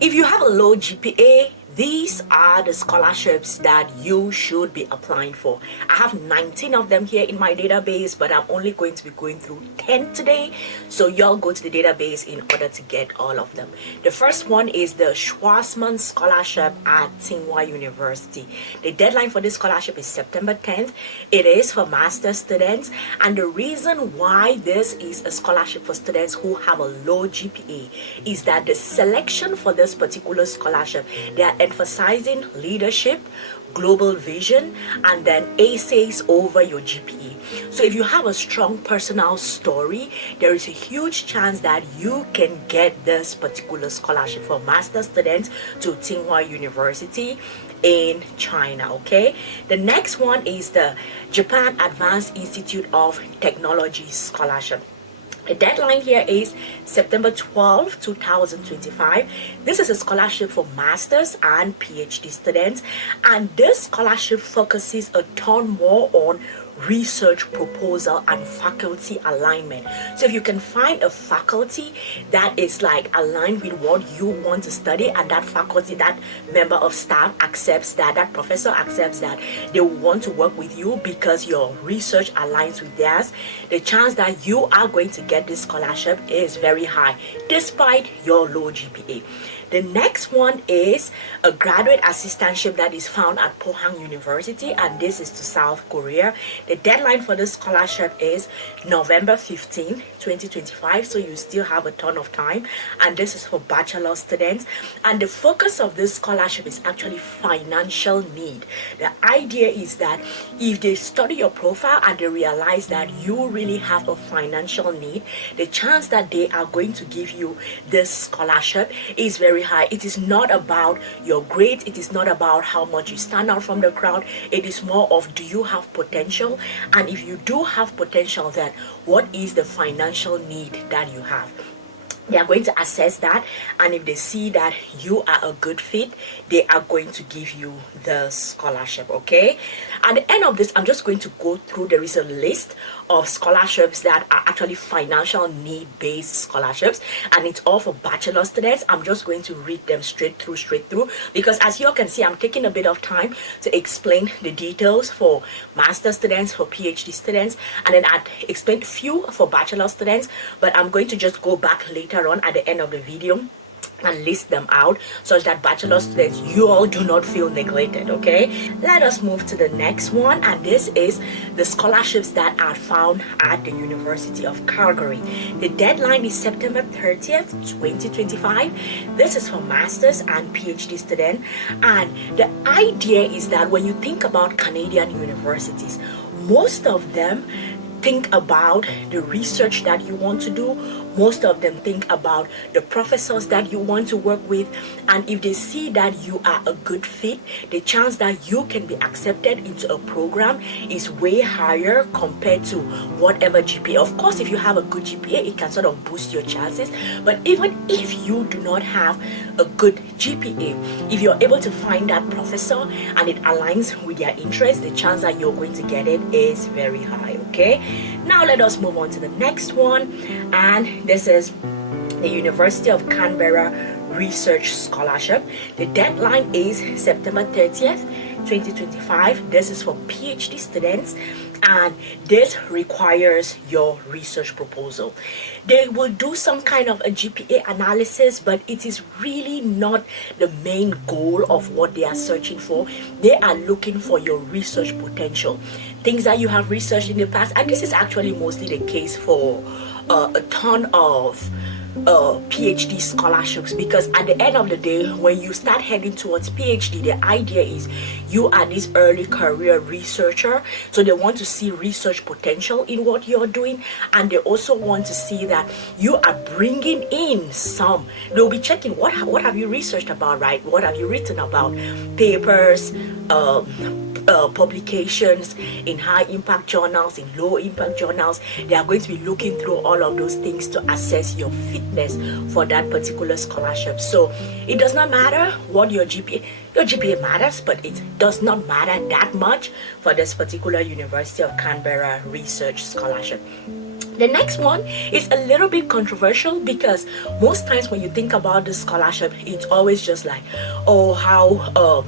If you have a low GPA, these are the scholarships that you should be applying for. I have 19 of them here in my database, but I'm only going to be going through 10 today. So y'all go to the database in order to get all of them. The first one is the Schwarzman scholarship at Tsinghua University. The deadline for this scholarship is September 10th. It is for master's students. And the reason why this is a scholarship for students who have a low GPA is that the selection for this particular scholarship, they are emphasizing leadership, global vision, and then essays over your GPA. So if you have a strong personal story, there is a huge chance that you can get this particular scholarship for master students to Tsinghua University in China. Okay, the next one is the Japan Advanced Institute of Technology scholarship. The deadline here is September 12, 2025. This is a scholarship for masters and PhD students, and this scholarship focuses a ton more on research proposal and faculty alignment. So if you can find a faculty that is like aligned with what you want to study, and that faculty, that member of staff accepts that, that professor accepts that they want to work with you because your research aligns with theirs, the chance that you are going to get this scholarship is very high despite your low GPA. The next one is a graduate assistantship that is found at Pohang University, and this is to South Korea. The deadline for this scholarship is November 15, 2025, so you still have a ton of time, and this is for bachelor students. And the focus of this scholarship is actually financial need. The idea is that if they study your profile and they realize that you really have a financial need, the chance that they are going to give you this scholarship is very high. It is not about your grades, it is not about how much you stand out from the crowd. It is more of, do you have potential? And if you do have potential, then what is the financial need that you have? They are going to assess that, and if they see that you are a good fit, they are going to give you the scholarship. Okay, at the end of this, I'm just going to go through. There is a list of scholarships that are actually financial need based scholarships, and it's all for bachelor students. I'm just going to read them straight through, because as you can see, I'm taking a bit of time to explain the details for master students, for PhD students, and then I'd explain a few for bachelor students, but I'm going to just go back later on at the end of the video and list them out such that bachelor students, you all do not feel neglected. Okay, let us move to the next one, and this is the scholarships that are found at the University of Calgary. The deadline is September 30th, 2025. This is for masters and PhD students, and the idea is that when you think about Canadian universities, most of them think about the research that you want to do. Most of them think about the professors that you want to work with, and if they see that you are a good fit, the chance that you can be accepted into a program is way higher compared to whatever GPA. Of course, if you have a good GPA, it can sort of boost your chances, but even if you do not have a good GPA, if you're able to find that professor and it aligns with their interests, the chance that you're going to get it is very high. Okay, now let us move on to the next one, and this is the University of Canberra Research Scholarship. The deadline is September 30th, 2025. This is for PhD students, and this requires your research proposal. They will do some kind of a GPA analysis, but it is really not the main goal of what they are searching for. They are looking for your research potential, things that you have researched in the past, and this is actually mostly the case for a ton of PhD scholarships, because at the end of the day, when you start heading towards PhD, the idea is you are this early career researcher, so they want to see research potential in what you're doing, and they also want to see that you are bringing in some. They'll be checking what have you researched about, right? What have you written about? Papers, publications in high impact journals, in low impact journals. They are going to be looking through all of those things to assess your fitness for that particular scholarship. So it does not matter what your GPA matters, but it does not matter that much for this particular University of Canberra Research Scholarship. The next one is a little bit controversial because most times when you think about the scholarship, it's always just like, oh, how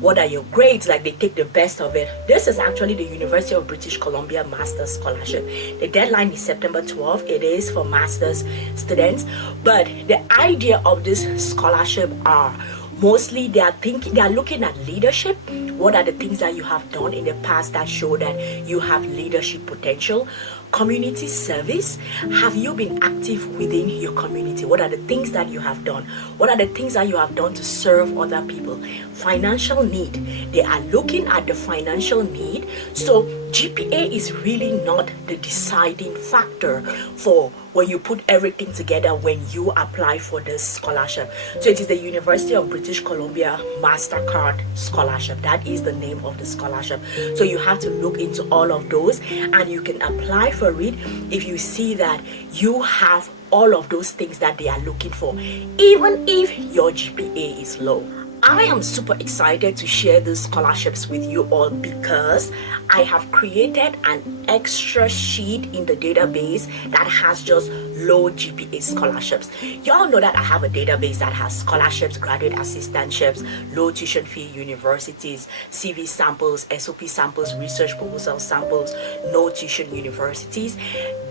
what are your grades? Like they take the best of it. This is actually the University of British Columbia Master's Scholarship. The deadline is September 12th. It is for master's students. But the idea of this scholarship are mostly they are looking at leadership. What are the things that you have done in the past that show that you have leadership potential? Community service. Have you been active within your community? What are the things that you have done? What are the things that you have done to serve other people? Financial need. They are looking at the financial need. So GPA is really not the deciding factor for when you put everything together when you apply for this scholarship. So it is the University of British Columbia Mastercard Scholarship. That is the name of the scholarship. So you have to look into all of those and you can apply for it if you see that you have all of those things that they are looking for, even if your GPA is low. I am super excited to share these scholarships with you all because I have created an extra sheet in the database that has just low GPA scholarships. Y'all know that I have a database that has scholarships, graduate assistantships, low tuition fee universities, CV samples, SOP samples, research proposal samples, no tuition universities.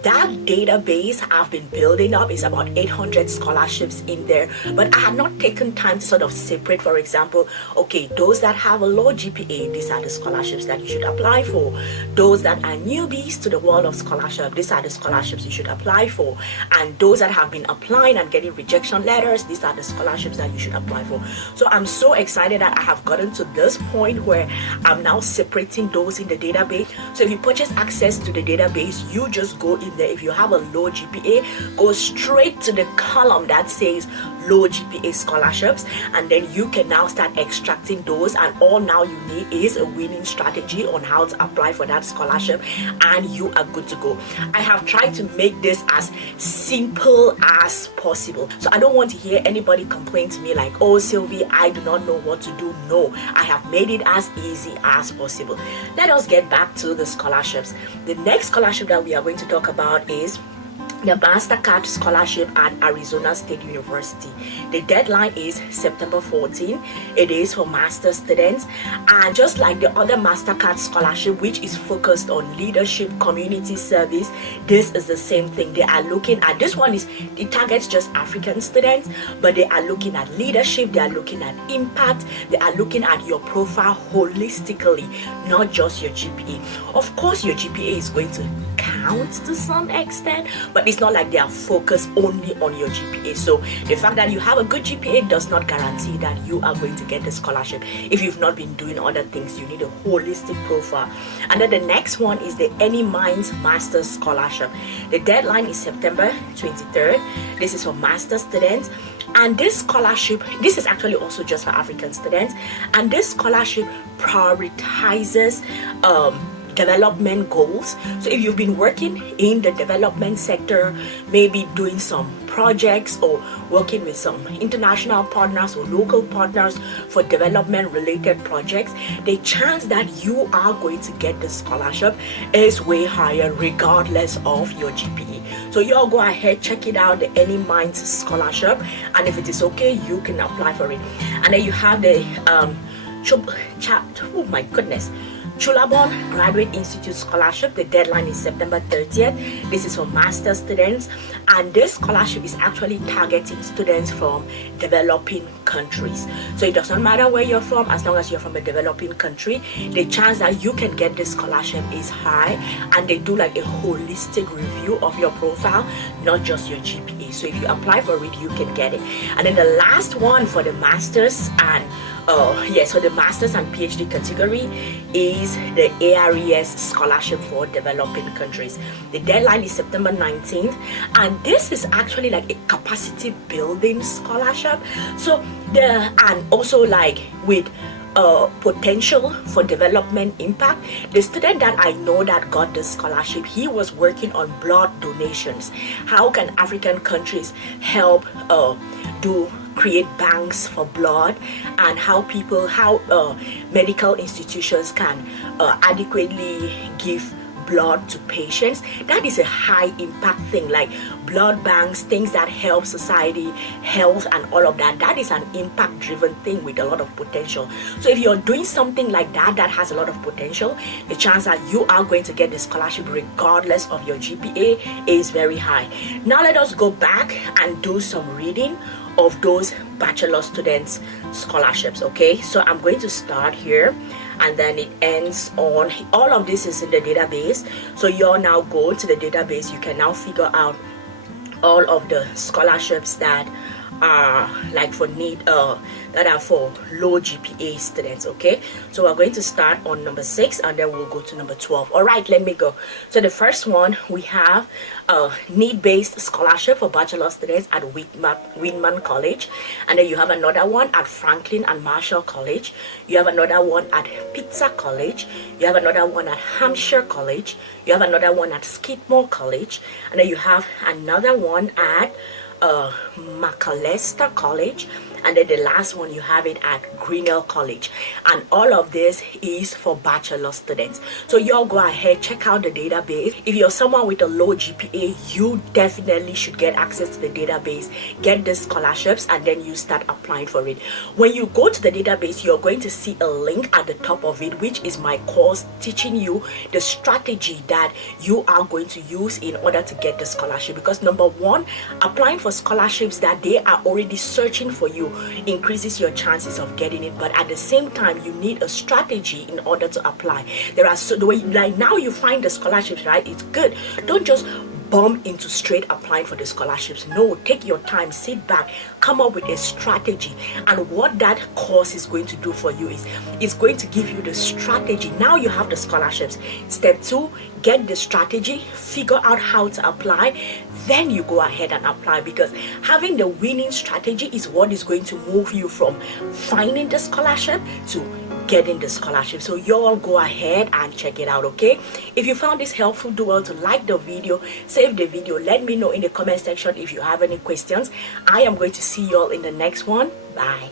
That database I've been building up is about 800 scholarships in there, but I have not taken time to sort of separate, for example, okay, those that have a low GPA, these are the scholarships that you should apply for. Those that are newbies to the world of scholarship, these are the scholarships you should apply for. And those that have been applying and getting rejection letters, these are the scholarships that you should apply for. So I'm so excited that I have gotten to this point where I'm now separating those in the database. So if you purchase access to the database, you just go in there. If you have a low GPA, go straight to the column that says low GPA scholarships, and then you can now start extracting those, and all now you need is a winning strategy on how to apply for that scholarship, and you are good to go. I have tried to make this as simple as possible, so I don't want to hear anybody complain to me like, oh Sylvie, I do not know what to do. No, I have made it as easy as possible. Let us get back to the scholarships. The next scholarship that we are going to talk about is the Mastercard Scholarship at Arizona State University. The deadline is September 14. It is for master students, and just like the other Mastercard Scholarship, which is focused on leadership, community service, this is the same thing. They are looking at, this one is, it targets just African students, but they are looking at leadership, they are looking at impact, they are looking at your profile holistically, not just your GPA. Of course your GPA is going to count to some extent, but it's not like they are focused only on your GPA. So the fact that you have a good GPA does not guarantee that you are going to get the scholarship. If you've not been doing other things, you need a holistic profile. And then the next one is the Eniminds Master's Scholarship. The deadline is September 23rd. This is for master students. And this scholarship, this is actually also just for African students, and this scholarship prioritizes development goals. So if you've been working in the development sector, maybe doing some projects or working with some international partners or local partners for development related projects, the chance that you are going to get the scholarship is way higher regardless of your GPA. So y'all go ahead, check it out, the Eniminds Scholarship, and if it is okay, you can apply for it. And then you have the oh my goodness, Chulabhorn Graduate Institute Scholarship. The deadline is September 30th. This is for master students, and this scholarship is actually targeting students from developing countries. So it doesn't matter where you're from, as long as you're from a developing country, the chance that you can get this scholarship is high, and they do like a holistic review of your profile, not just your GPA. So if you apply for it, you can get it. And then the last one for the masters and so the master's and PhD category is the ARES Scholarship for Developing Countries. The deadline is September 19th, and this is actually like a capacity building scholarship. So and also like with potential for development impact. The student that I know that got the scholarship, he was working on blood donations. How can African countries help create banks for blood, and how medical institutions can adequately give blood to patients. That is a high impact thing, like blood banks, things that help society, health and all of that. That is an impact driven thing with a lot of potential. So if you're doing something like that that has a lot of potential, the chance that you are going to get the scholarship regardless of your GPA is very high. Now let us go back and do some reading of those bachelor students scholarships. Okay, so I'm going to start here and then it ends on, all of this is in the database. So you're now go to the database, you can now figure out all of the scholarships that are like for that are for low GPA students. Okay, so we're going to start on number 6 and then we'll go to number 12. All right, let me go. So the first one, we have a need-based scholarship for bachelor students at Whitman College, and then you have another one at Franklin and Marshall College, you have another one at Pitzer College, you have another one at Hampshire College, you have another one at Skidmore College, and then you have another one at Macalester College, and then the last one you have it at Grinnell College. And all of this is for bachelor students. So y'all go ahead, check out the database. If you're someone with a low GPA, you definitely should get access to the database, get the scholarships, and then you start applying for it. When you go to the database, you're going to see a link at the top of it, which is my course teaching you the strategy that you are going to use in order to get the scholarship. Because number one, applying for scholarships that they are already searching for you increases your chances of getting it, but at the same time you need a strategy in order to apply. There are the way, like now you find the scholarships, right? It's good. Don't just bump into straight applying for the scholarships. No, take your time, sit back, come up with a strategy. And what that course is going to do for you is it's going to give you the strategy. Now you have the scholarships. Step 2, get the strategy, figure out how to apply, then you go ahead and apply, because having the winning strategy is what is going to move you from finding the scholarship to getting the scholarship. So you all go ahead and check it out. Okay, if you found this helpful, do well to like the video, save the video, let me know in the comment section if you have any questions. I am going to see you all in the next one. Bye.